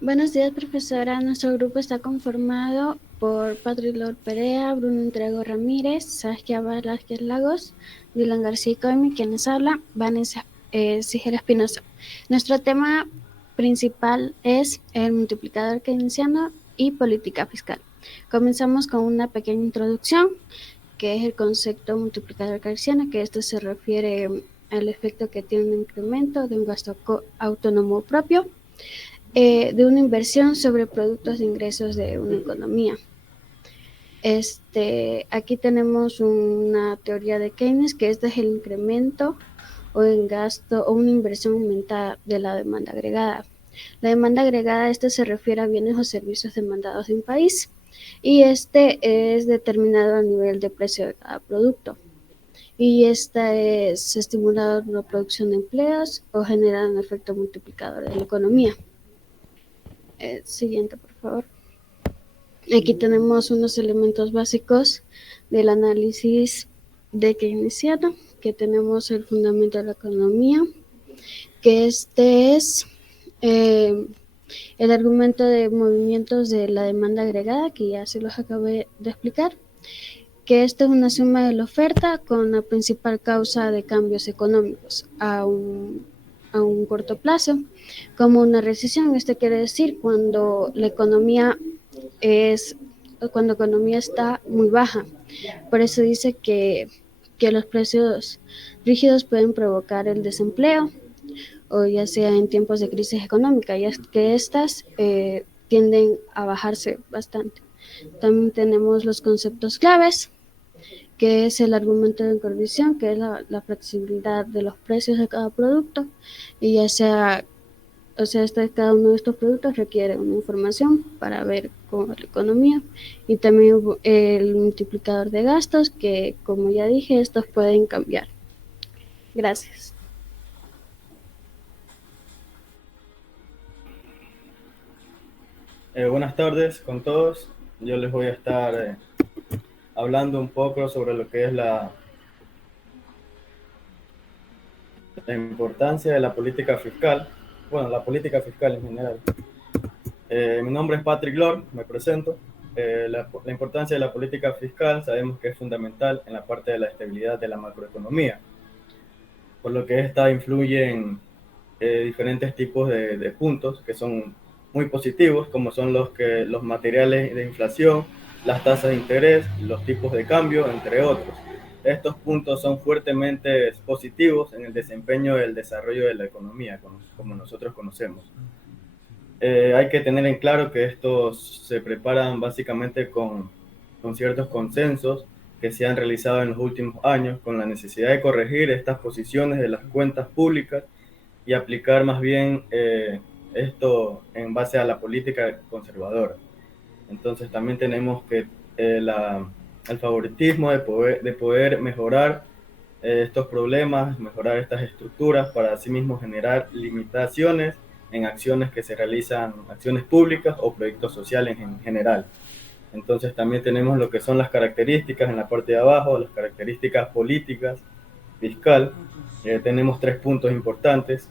Buenos días, profesora. Nuestro grupo está conformado por Patrick Lord Perea, Bruno Entrego Ramírez, Saskia Velázquez Lagos, Dylan García Coimi, quienes habla, Vanessa Sigel Espinosa. Nuestro tema principal es el multiplicador keynesiano y política fiscal. Comenzamos con una pequeña introducción, que es el concepto multiplicador keynesiano, que esto se refiere al efecto que tiene un incremento de un gasto autónomo propio de una inversión sobre productos de ingresos de una economía. Aquí tenemos una teoría de Keynes, que este es el incremento o en gasto o una inversión aumentada de la demanda agregada. La demanda agregada, se refiere a bienes o servicios demandados de un país, y es determinado a nivel de precio de cada producto. Y esta es estimulada por la producción de empleos o genera un efecto multiplicador de la economía. Siguiente, por favor. Aquí tenemos unos elementos básicos del análisis de keynesiano, que tenemos el fundamento de la economía, que es eh, el argumento de movimientos de la demanda agregada, que ya se los acabé de explicar, que esto es una suma de la oferta con la principal causa de cambios económicos a un corto plazo, como una recesión. Esto quiere decir cuando la economía está muy baja. Por eso dice que los precios rígidos pueden provocar el desempleo, o ya sea en tiempos de crisis económica, ya que estas tienden a bajarse bastante. También tenemos los conceptos claves, que es el argumento de condición, que es la flexibilidad de los precios de cada producto, y ya sea, cada uno de estos productos requiere una información para ver cómo es la economía, y también el multiplicador de gastos, que como ya dije, estos pueden cambiar. Gracias. Buenas tardes con todos. Yo les voy a estar hablando un poco sobre lo que es la importancia de la política fiscal. Bueno, la política fiscal en general. Mi nombre es Patrick Lord, me presento. La importancia de la política fiscal sabemos que es fundamental en la parte de la estabilidad de la macroeconomía, por lo que esta influye en diferentes tipos de puntos que son muy positivos, como son los materiales de inflación, las tasas de interés, los tipos de cambio, entre otros. Estos puntos son fuertemente positivos en el desempeño del desarrollo de la economía, como nosotros conocemos. Hay que tener en claro que estos se preparan básicamente con ciertos consensos que se han realizado en los últimos años, con la necesidad de corregir estas posiciones de las cuentas públicas y aplicar más bien esto en base a la política conservadora. Entonces también tenemos que el favoritismo de poder mejorar estos problemas, mejorar estas estructuras para asimismo generar limitaciones en acciones que se realizan, acciones públicas o proyectos sociales en general. Entonces también tenemos lo que son las características en la parte de abajo, las características políticas, fiscal. Tenemos 3 puntos importantes.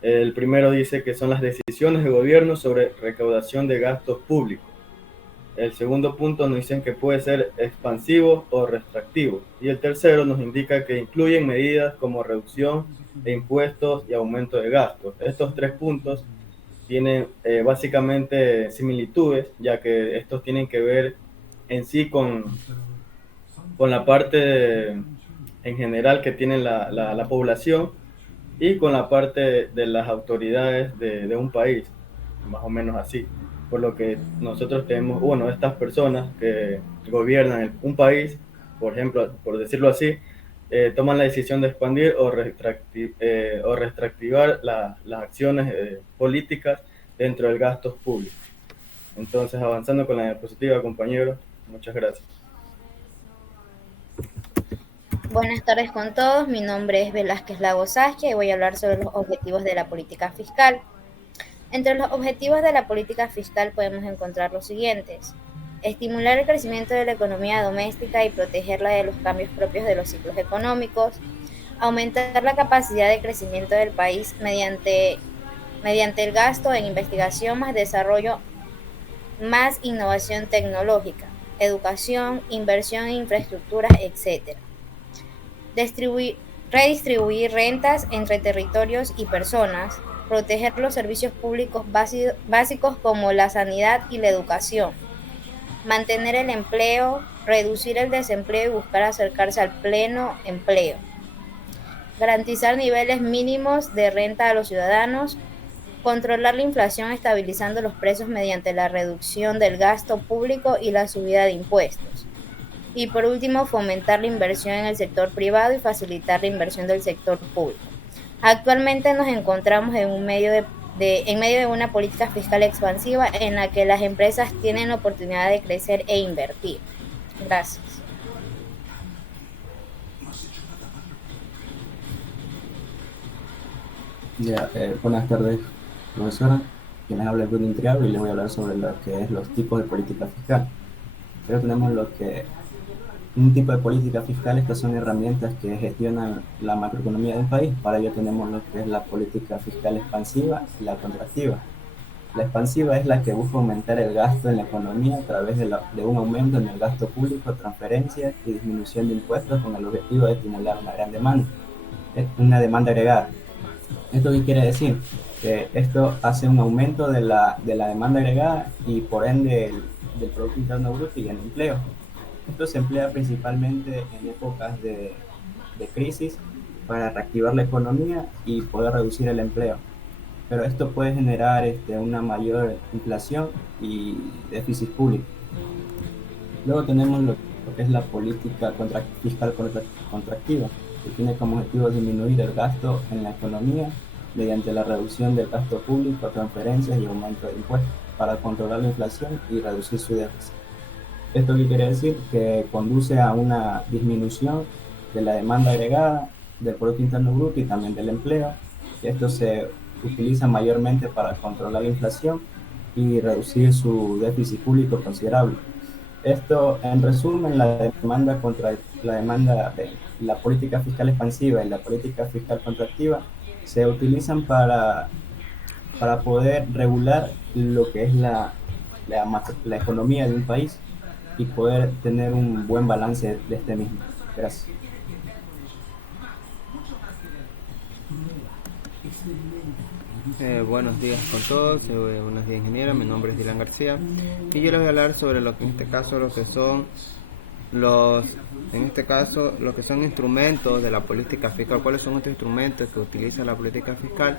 El primero dice que son las decisiones de gobierno sobre recaudación de gastos públicos. El segundo punto nos dicen que puede ser expansivo o restrictivo. Y el tercero nos indica que incluyen medidas como reducción de impuestos y aumento de gastos. Estos 3 puntos tienen básicamente similitudes, ya que estos tienen que ver en sí con la parte en general que tiene la población y con la parte de las autoridades de un país, más o menos así. Por lo que nosotros tenemos, bueno, estas personas que gobiernan un país, por ejemplo, por decirlo así, toman la decisión de expandir o restrictivar las acciones políticas dentro del gasto público. Entonces, avanzando con la diapositiva, compañeros, muchas gracias. Buenas tardes con todos, mi nombre es Velázquez Lagos Saskia y voy a hablar sobre los objetivos de la política fiscal. Entre los objetivos de la política fiscal podemos encontrar los siguientes: estimular el crecimiento de la economía doméstica y protegerla de los cambios propios de los ciclos económicos, aumentar la capacidad de crecimiento del país mediante mediante el gasto en investigación más desarrollo, más innovación tecnológica, educación, inversión en infraestructuras, etc. Redistribuir rentas entre territorios y personas, proteger los servicios públicos básicos como la sanidad y la educación, mantener el empleo, reducir el desempleo y buscar acercarse al pleno empleo, garantizar niveles mínimos de renta a los ciudadanos, controlar la inflación estabilizando los precios mediante la reducción del gasto público y la subida de impuestos. Y por último, fomentar la inversión en el sector privado y facilitar la inversión del sector público. Actualmente nos encontramos en medio de una política fiscal expansiva en la que las empresas tienen la oportunidad de crecer e invertir. Gracias. Buenas tardes, profesora. Quien les habla es Bruno Triago y les voy a hablar sobre lo que es los tipos de política fiscal. Pero tenemos un tipo de política fiscal. Estas son herramientas que gestionan la macroeconomía del país. Para ello tenemos lo que es la política fiscal expansiva y la contractiva. La expansiva es la que busca aumentar el gasto en la economía a través de un aumento en el gasto público, transferencias y disminución de impuestos con el objetivo de estimular una gran demanda, una demanda agregada. ¿Esto qué quiere decir? Que esto hace un aumento de la demanda agregada y por ende del Producto Interno Bruto y el empleo. Esto se emplea principalmente en épocas de crisis para reactivar la economía y poder reducir el empleo. Pero esto puede generar una mayor inflación y déficit público. Luego tenemos lo que es la política fiscal contractiva, que tiene como objetivo disminuir el gasto en la economía mediante la reducción del gasto público, transferencias y aumento de impuestos para controlar la inflación y reducir su déficit. ¿Esto qué quiere decir? Que conduce a una disminución de la demanda agregada, del Producto Interno Bruto y también del empleo. Esto se utiliza mayormente para controlar la inflación y reducir su déficit público considerable. Esto, en resumen, la política fiscal expansiva y la política fiscal contractiva se utilizan para poder regular lo que es la economía de un país y poder tener un buen balance de este mismo. Gracias. Buenos días con todos, buenos días ingeniero, mi nombre es Dylan García y yo les voy a hablar sobre lo que son instrumentos de la política fiscal. ¿Cuáles son estos instrumentos que utiliza la política fiscal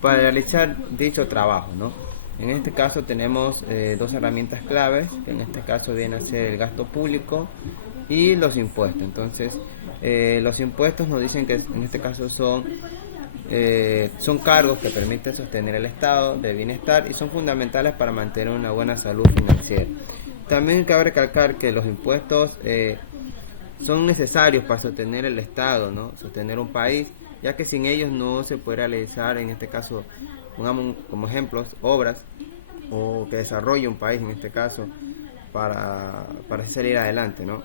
para realizar dicho trabajo, ¿no? En este caso tenemos dos herramientas claves, que en este caso viene a ser el gasto público y los impuestos. Entonces, los impuestos nos dicen que en este caso son cargos que permiten sostener el estado de bienestar y son fundamentales para mantener una buena salud financiera. También cabe recalcar que los impuestos son necesarios para sostener el estado, ¿no? Sostener un país, ya que sin ellos no se puede realizar, en este caso, pongamos como ejemplos, obras o que desarrolle un país, en este caso, para salir adelante, ¿no?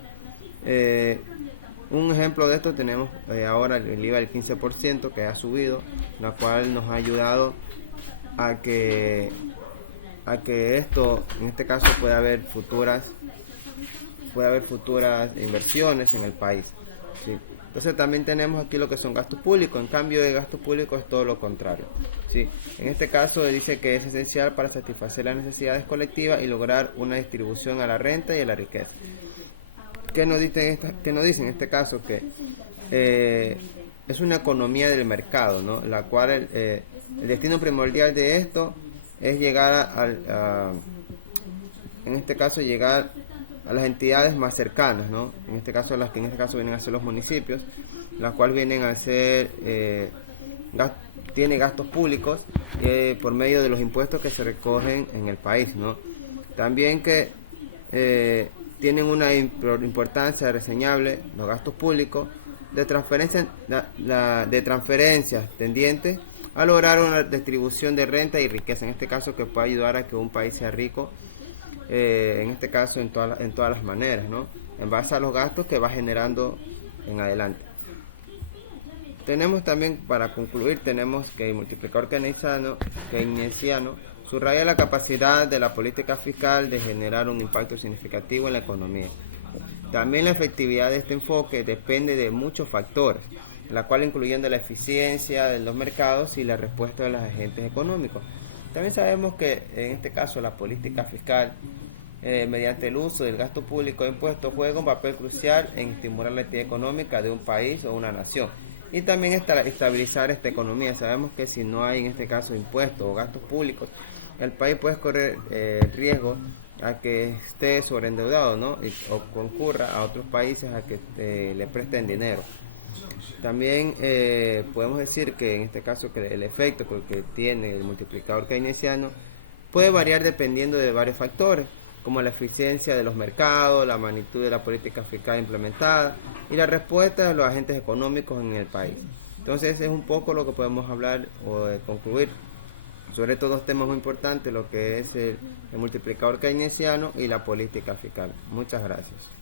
Un ejemplo de esto tenemos ahora el IVA del 15% que ha subido, la cual nos ha ayudado a que esto, en este caso, pueda haber futuras inversiones en el país, ¿sí? Entonces también tenemos aquí lo que son gastos públicos. En cambio, de gastos públicos es todo lo contrario, ¿sí? En este caso dice que es esencial para satisfacer las necesidades colectivas y lograr una distribución a la renta y a la riqueza. ¿Qué nos dice en este caso? Que es una economía del mercado, ¿no? La cual el destino primordial de esto es llegar en este caso llegar a las entidades más cercanas, ¿no? En este caso las que en este caso vienen a ser los municipios, las cuales vienen a ser tiene gastos públicos por medio de los impuestos que se recogen en el país, ¿no? También que tienen una importancia reseñable los gastos públicos de transferencias tendientes a lograr una distribución de renta y riqueza, en este caso que puede ayudar a que un país sea rico, en este caso en todas las maneras, ¿no? En base a los gastos que va generando en adelante. Tenemos también, para concluir, tenemos que el multiplicador keynesiano subraya la capacidad de la política fiscal de generar un impacto significativo en la economía. También la efectividad de este enfoque depende de muchos factores, la cual incluyendo la eficiencia de los mercados y la respuesta de los agentes económicos. También sabemos que en este caso la política fiscal, mediante el uso del gasto público de impuestos, juega un papel crucial en estimular la actividad económica de un país o una nación y también estabilizar esta economía. Sabemos que si no hay en este caso impuestos o gastos públicos, el país puede correr riesgo a que esté sobreendeudado, ¿no? O concurra a otros países a que le presten dinero. También podemos decir que en este caso que el efecto que tiene el multiplicador keynesiano puede variar dependiendo de varios factores, como la eficiencia de los mercados, la magnitud de la política fiscal implementada y la respuesta de los agentes económicos en el país. Entonces es un poco lo que podemos hablar o concluir sobre estos dos temas muy importantes, lo que es el multiplicador keynesiano y la política fiscal. Muchas gracias.